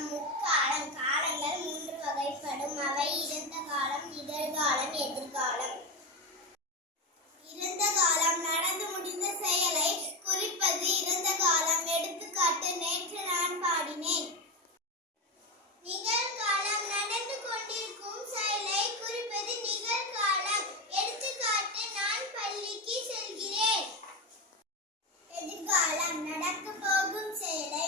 முக்காலம் காலங்கள் மூன்று வகைப்படும். அவை இறந்த காலம் நிகழ்காலம் எதிர்காலம். இறந்த காலம் நடந்து முடிந்த செயலை குறிப்பது. இறந்த காலம் எடுத்துக்காட்டு நேற்று நான் பாடினேன். நிகழ்காலம் நடந்து கொண்டிருக்கும் செயலை குறிப்பது. எடுத்துக்காட்டு நான் பள்ளிக்கு செல்கிறேன். எதிர்காலம் நடக்க போகும் செயலை